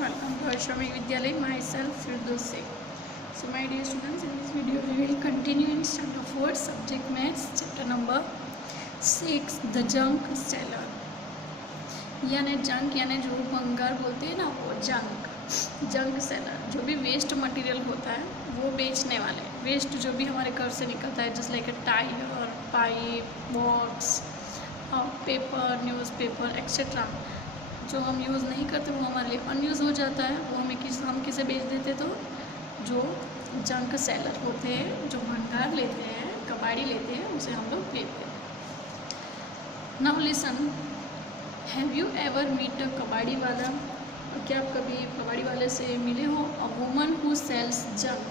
welcome to Ashramik Vidyalay. Myself Firdaus Sheikh. So my dear students, in this video we will continue in chapter 4 subject maths chapter number 6 the junk seller. यानी junk यानी जो भंगार बोलते हैं ना वो junk seller, जो भी वेस्ट मटेरियल होता है वो बेचने वाले, वेस्ट जो भी हमारे घर से निकलता है जैसे like tyre, pipe, box, paper, newspaper etcetera, जो हम यूज़ नहीं करते वो हमारे लिए अनयूज़ हो जाता है, वो हम किसे बेच देते, तो जो जंक सेलर होते हैं, जो भंडार लेते हैं, कबाड़ी लेते हैं, उसे हम लोग बेचते हैं। Now listen, have you ever meet a कबाड़ी वाला? क्या आप कभी कबाड़ी वाले से मिले हो? A woman who sells junk,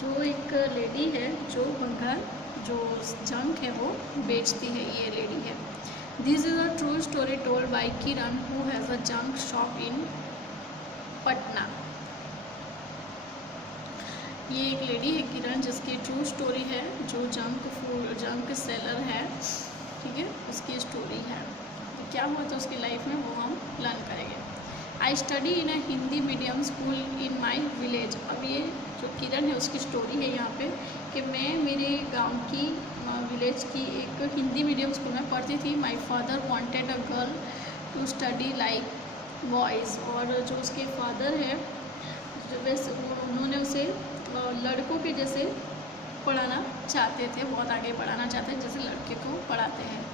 जो एक लेडी है जो भंगार, जो जंक है वो बेचती है, ये लेडी है। This is a true story told by Kiran who has a junk shop in Patna. ये एक लेडी है किरण जिसकी ट्रू स्टोरी है, जो जंक सेलर है, ठीक है, उसकी स्टोरी है। तो क्या हुआ था उसकी लाइफ में वो हम लर्न करेंगे। I study in a Hindi medium school in my village. अब ये जो किरण है उसकी स्टोरी है यहाँ पे कि मैं मेरे गांव की विलेज की एक हिंदी मीडियम स्कूल में पढ़ती थी। My father wanted a girl to study like boys, और जो उसके फादर है वैसे उन्होंने उसे लड़कों के जैसे पढ़ाना चाहते थे, बहुत आगे पढ़ाना चाहते हैं जैसे लड़के को पढ़ाते हैं।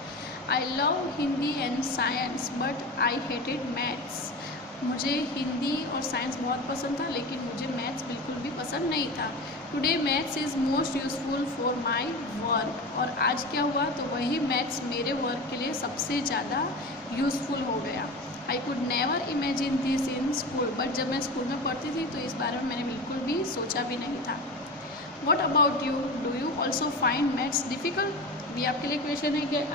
I love Hindi and science but I hated maths. मुझे हिंदी और साइंस बहुत पसंद था, लेकिन मुझे मैथ्स बिल्कुल भी पसंद नहीं था। Today maths is most useful for my work, और आज क्या हुआ तो वही मैथ्स मेरे वर्क के लिए सबसे ज़्यादा यूज़फुल हो गया। I could never imagine this in school, but जब मैं स्कूल में पढ़ती थी तो इस बारे में मैंने बिल्कुल भी सोचा भी नहीं था। What about you, do you also find maths difficult? ये आपके लिए क्वेश्चन है कि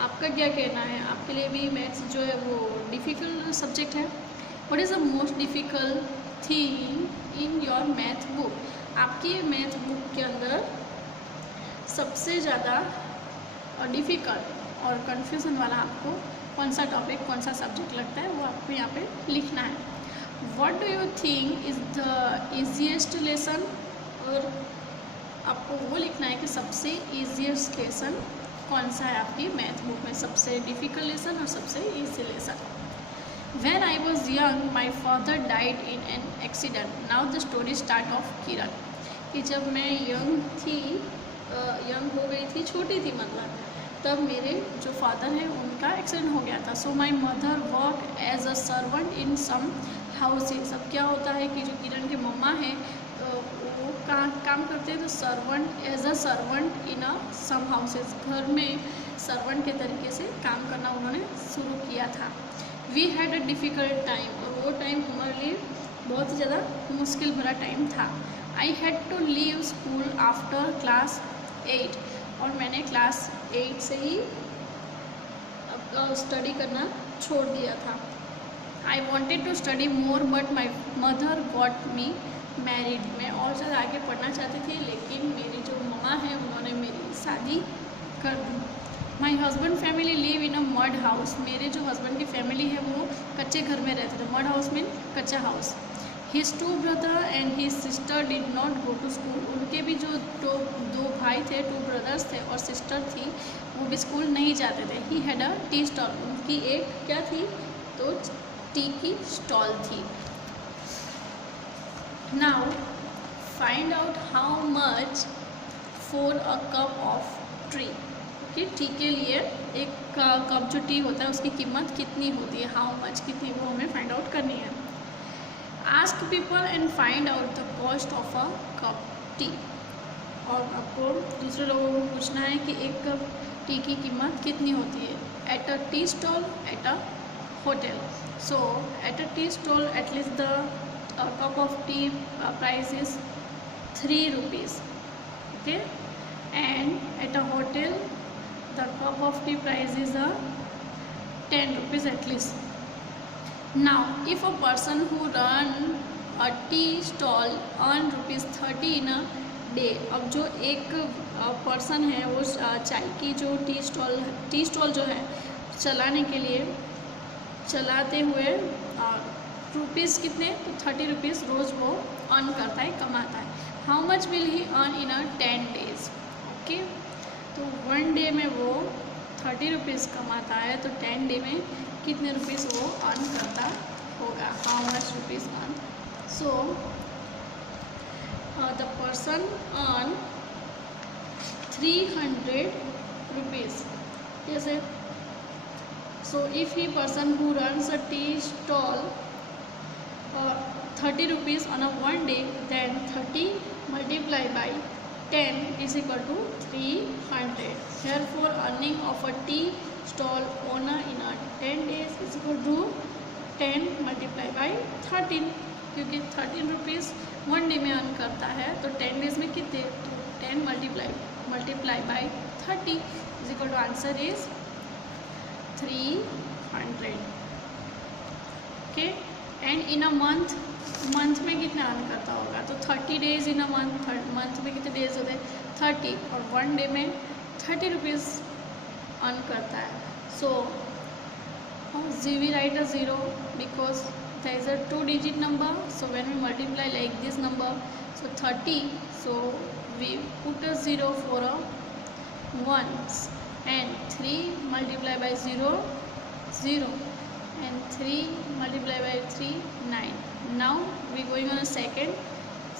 आपका क्या कहना है, आपके लिए भी मैथ्स जो है वो डिफ़िकल्ट सब्जेक्ट है? What is the most difficult thing in your math book? आपकी मैथ बुक के अंदर सबसे ज़्यादा डिफ़िकल्ट और कन्फ्यूज़न वाला आपको कौन सा टॉपिक, कौन सा सब्जेक्ट लगता है, वो आपको यहाँ पे लिखना है। What do you think is the easiest lesson? और आपको वो लिखना है कि सबसे ईजीएस्ट लेसन कौन सा है आपकी मैथ बुक में, सबसे डिफ़िकल्ट लेसन और सबसे easy lesson. When I was young, my father died in an accident. Now the story start of किरण, कि जब मैं यंग हो गई थी, छोटी थी मतलब, तब मेरे जो फादर हैं उनका एक्सीडेंट हो गया था। So my mother work as a servant in some houses. अब क्या होता है कि जो किरण के मम्मा हैं वो काम करते हैं, तो servant as a servant in a some houses, घर में सर्वेंट के तरीके से काम करना उन्होंने शुरू किया था। We had a difficult time, और वो टाइम हमारे लिए बहुत ही ज़्यादा मुश्किल भरा टाइम था। I had to leave school after class 8, और मैंने क्लास 8 से ही स्टडी करना छोड़ दिया था। I wanted to study more but my mother got me married. मैं और ज़्यादा आगे पढ़ना चाहती थी, लेकिन मेरी जो मम्मा है उन्होंने मेरी शादी कर दी। My husband family live in a mud house. मेरे जो हस्बैंड की फैमिली है वो कच्चे घर में रहते थे। मड हाउस मीन कच्चा house. His 2 brother and his sister did not go to school. उनके भी जो दो भाई थे, 2 ब्रदर्स थे और सिस्टर थी, वो भी स्कूल नहीं जाते थे। He had a tea stall. उनकी एक क्या थी तो टी की स्टॉल थी। Now find out how much for a cup of T. कि टी के लिए एक कप जो टी होता है उसकी कीमत कितनी होती है, हाउ मच कितनी, वो हमें फाइंड आउट करनी है। Ask people and find out the cost of a cup T. और आपको दूसरे लोगों को पूछना है कि एक कप टी की कीमत कितनी होती है। At a tea stall, at a hotel. So at a tea stall at least the cup of tea price is 3 rupees, okay, and at a hotel the cup of tea price is 10 rupees at least. Now if a person who run a tea stall earn ₹30 in a day, अब जो एक person है वो चाय की जो tea stall जो है चलाने के लिए, चलाते हुए रुपीज़ कितने, तो 30 रुपीज़ रोज़ वो अर्न करता है, कमाता है। How much will he earn in a 10 days? Okay, तो 1 डे में वो 30 रुपीज़ कमाता है, तो 10 डे में कितने रुपीज़ वो अर्न करता होगा? How much rupees earn? So the person earn 300 rupees. जैसे so if he person who runs a tea stall 30 rupees on a 1 day, then 30 multiplied by 10 is equal to 300. Therefore earning of a tea stall owner in a 10 days is equal to 10 multiplied by 13, क्योंकि 13 rupees 1 day में earn करता है, तो 10 days में कितने, तो 10 multiplied by 30 is equal to answer is 300. Okay, and in a month में कितना अर्न करता होगा, तो 30 डेज इन अ मंथ में कितने डेज होते हैं, 30, और 1 डे में 30 रुपीज़ अर्न करता है। So we write a 0 because there is a 2-digit number, so when we multiply like this number, so 30, so we put a 0 for a ones, and 3 multiplied by 0, 0, and 3 multiplied by 3, 9. Now we going on a second,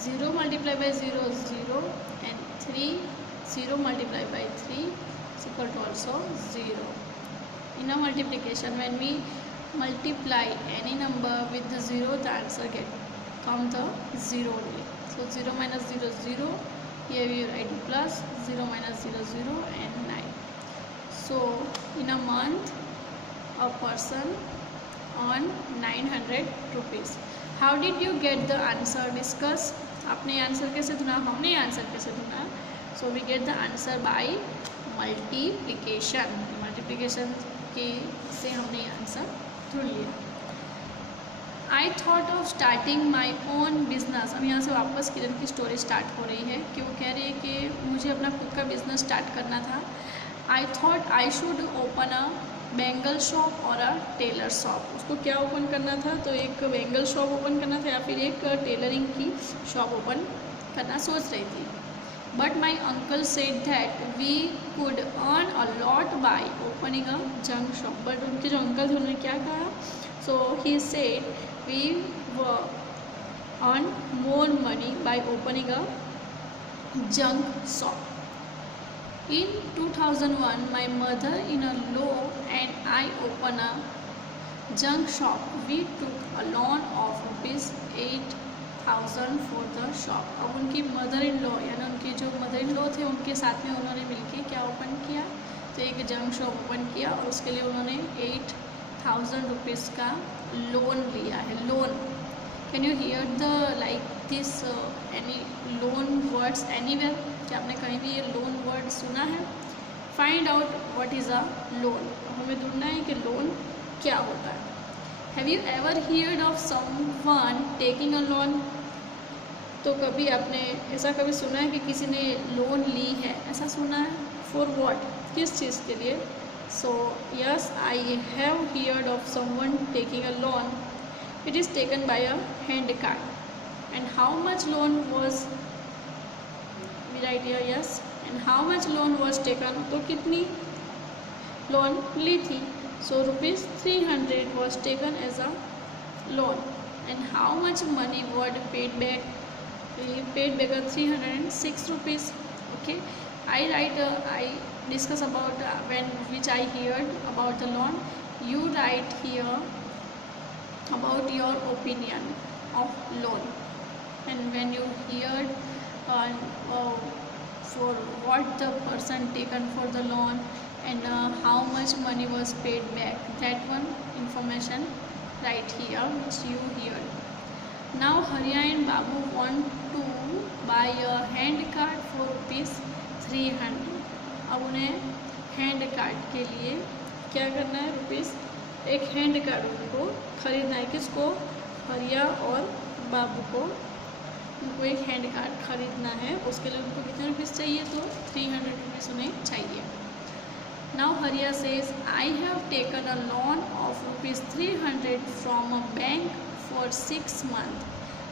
0 multiplied by 0, 0, and 3, 0 multiplied by 3 is equal to also 0. In a multiplication, when we multiply any number with the 0, the answer come the 0 only. So 0 minus 0 is 0, here we write plus, 0 minus 0 0, and 9. So in a month a person earn 900 rupees. How did you get the answer? Discuss. आपने answer कैसे ढूंढा, हमने answer कैसे ढूंढा? So we get the answer by multiplication. Multiplication के से हमने answer ढूंढ लिया। I thought of starting my own business. अब यहाँ से वापस किरण की स्टोरी स्टार्ट हो रही है कि वो कह रही है कि मुझे अपना खुद का बिजनेस स्टार्ट करना था। I thought I should open a Bengal shop और अ टेलर शॉप। उसको क्या ओपन करना था, तो एक बेंगल शॉप ओपन करना था या फिर एक टेलरिंग की शॉप ओपन करना सोच रही थी। But my uncle said that we could earn a lot by opening a junk shop. But उनके जो अंकल थे उन्होंने क्या कहा, so he said we earn more money by opening a junk shop. In 2001, my mother-in-law and I opened a junk shop. We took a loan of ₹8,000 for the shop. अब उनकी mother-in-law यानी उनके जो mother-in-law थे उनके साथ में उन्होंने मिलके क्या ओपन किया, तो एक जंक शॉप ओपन किया और उसके लिए उन्होंने 8,000 रुपीज़ का लोन लिया है। Loan, can you here the like this any loan words anywhere? क्या आपने कहीं भी ये लोन वर्ड सुना है? Find out what is a loan. हमें ढूंढना है कि लोन क्या होता है। Have you ever heard of someone taking a loan? तो कभी आपने ऐसा कभी सुना है कि किसी ने लोन ली है, ऐसा सुना है? फॉर व्हाट, किस चीज़ के लिए? So yes, I have heard of someone taking a loan. It is taken by a hand card. And how much loan was, right here yes, and how much loan was taken, तो कितनी loan ली थी? सो ₹300 was taken as a loan. And how much money were paid back, paid back 306 rupees. Okay, I write, I discuss about when which I heard about the loan. You write here about your opinion of loan, and when you heard for what the person taken for the loan and how much money was paid back, that one information right here which you heard. Now Hariya and Babu want to buy a hand card for ₹300. अब उन्हें hand card के लिए क्या करना है, एक hand card उनको खरीदना है। किसको? हरिया और बाबू को, उनको एक हैंड कार्ड खरीदना है। उसके लिए उनको कितने रुपीज़ चाहिए, तो 300 रुपीज़ उन्हें चाहिए। नाउ हरिया says I have taken a loan of ₹300 from a bank for 6 months.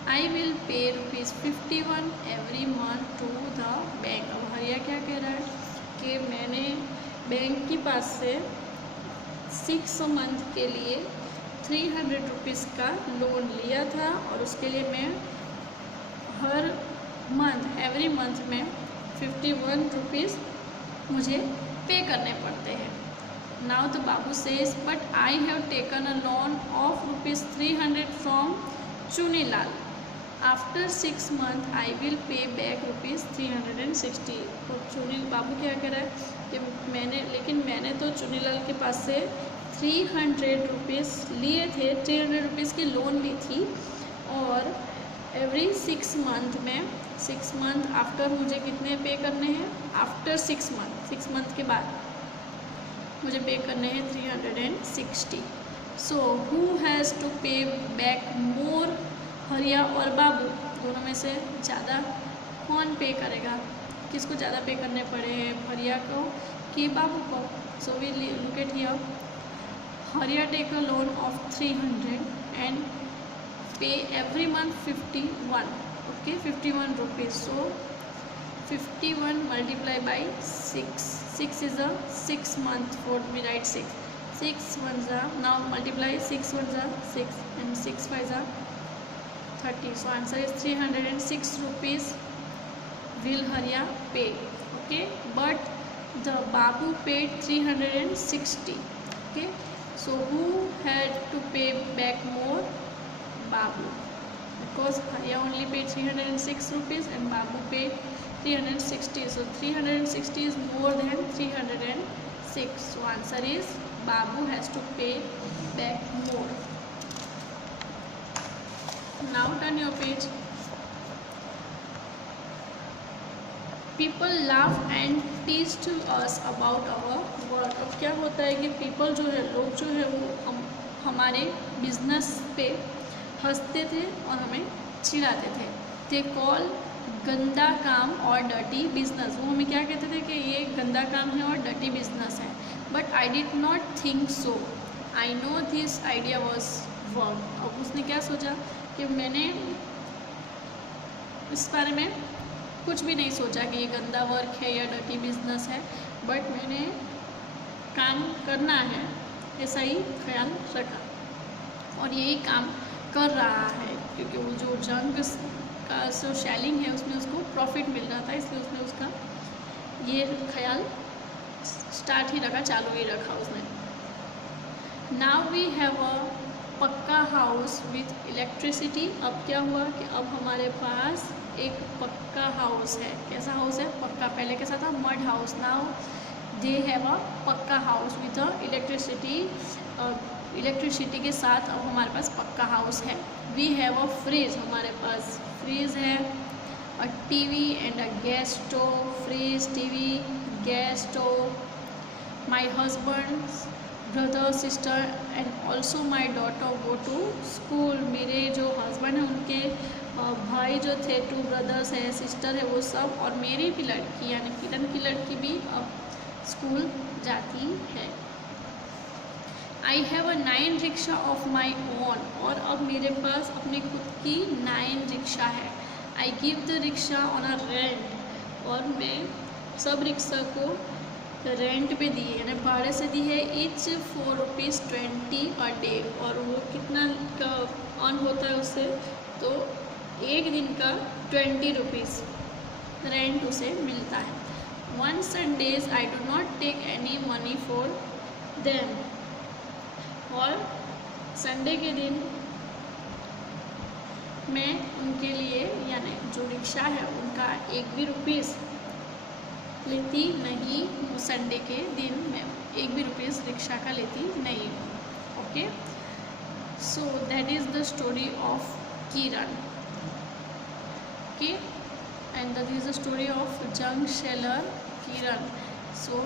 I will pay ₹51 every month to the bank. अब हरिया क्या कह रहा है कि मैंने बैंक के पास से 6 मंथ के लिए 300 रुपीज़ का लोन लिया था और उसके लिए मैं हर मंथ एवरी मंथ में 51 रुपीज़ मुझे पे करने पड़ते हैं. Now the Babu says, but I have taken a loan of ₹300 from Chunilal. After 6 months, I will pay back ₹360. तो चुनील बाबू क्या कह रहा है कि मैंने तो चुनीलाल के पास से 300 रुपीज़ लिए थे, 300 रुपीज़ की लोन ली थी और एवरी 6 मंथ में 6 मंथ आफ्टर मुझे कितने पे करने हैं. आफ्टर 6 मंथ के बाद मुझे पे करने हैं 360. सो हु हैज़ टू पे बैक मोर, हरिया और बाबू दोनों में से ज़्यादा कौन पे करेगा, किसको ज़्यादा पे करने पड़े हैं, हरिया को कि बाबू को. So we look at here. Hariya take a loan of 300 and pay every month 51. Okay 51 rupees. So 51 multiplied by 6. 6 is a 6 month. For we write 6. 6 ones are, now multiply 6 ones are 6 and 6 5s are 30. So answer is 306 rupees will Hariya pay. Okay, but the Babu paid 360. Okay, so who had to pay back more? Babu, because Hariya only paid 306 rupees and Babu paid 360. So 360 is more than 306. So answer is Babu has to pay back more. Now turn your page. People laugh and tease to us about our work. अब क्या होता है कि people जो है, लोग जो है वो हमारे बिजनेस पे हंसते थे और हमें चिढ़ाते थे. They call गंदा काम और डर्टी बिजनेस. वो हमें क्या कहते थे कि ये गंदा काम है और डर्टी बिजनेस है. But I did not think so. I know this idea was work. अब उसने क्या सोचा कि मैंने इस बारे में कुछ भी नहीं सोचा कि ये गंदा वर्क है या डर्टी बिजनेस है, बट मैंने काम करना है ऐसा ही ख्याल रखा और यही काम कर रहा है क्योंकि वो जो जंग का जो शेलिंग है उसमें उसको प्रॉफिट मिल रहा था, इसलिए उसने उसका ये ख्याल स्टार्ट ही रखा, चालू ही रखा उसने. Now we have a pucca house with electricity. अब क्या हुआ कि अब हमारे पास एक पक्का हाउस है. कैसा हाउस है? पक्का. पहले कैसा था? Mud house. Now they have a pucca house with a electricity. Electricity के साथ अब हमारे पास पक्का हाउस है. We have a fridge. हमारे पास फ्रिज है. A TV and a gas stove. Fridge, TV, gas stove. My husband, brother, sister and also my daughter go to school. मेरे जो हस्बैंड हैं उनके भाई जो थे, 2 ब्रदर्स हैं, सिस्टर है, वो सब और मेरी भी लड़की यानी किरण की लड़की भी अब स्कूल जाती है. I have a 9 rickshaw of my own. और अब मेरे पास अपनी खुद की 9 रिक्शा है. I give the rickshaw on a rent. और मैं सब रिक्शा को रेंट पे दी है यानी भाड़े से दी है. Each ₹4.20 per day. और वो कितना का ऑन होता है उससे, तो एक दिन का 20 रुपीज़ रेंट उसे मिलता है. On Sundays I do not take any money for them. और संडे के दिन मैं उनके लिए यानी जो रिक्शा है उनका एक भी रुपीस लेती नहीं हूँ. संडे के दिन मैं एक भी रुपीस रिक्शा का लेती नहीं हूँ. Okay, so that is the story of Kiran. Okay, and that is the story of junk seller Kiran. So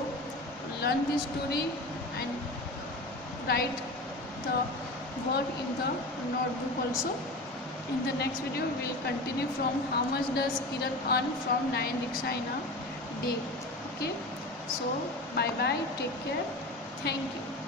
learn this story and write the work in the notebook also. In the next video we will continue from how much does Kiran earn from 9 rickshaw in a day. Okay, so bye bye, take care, thank you.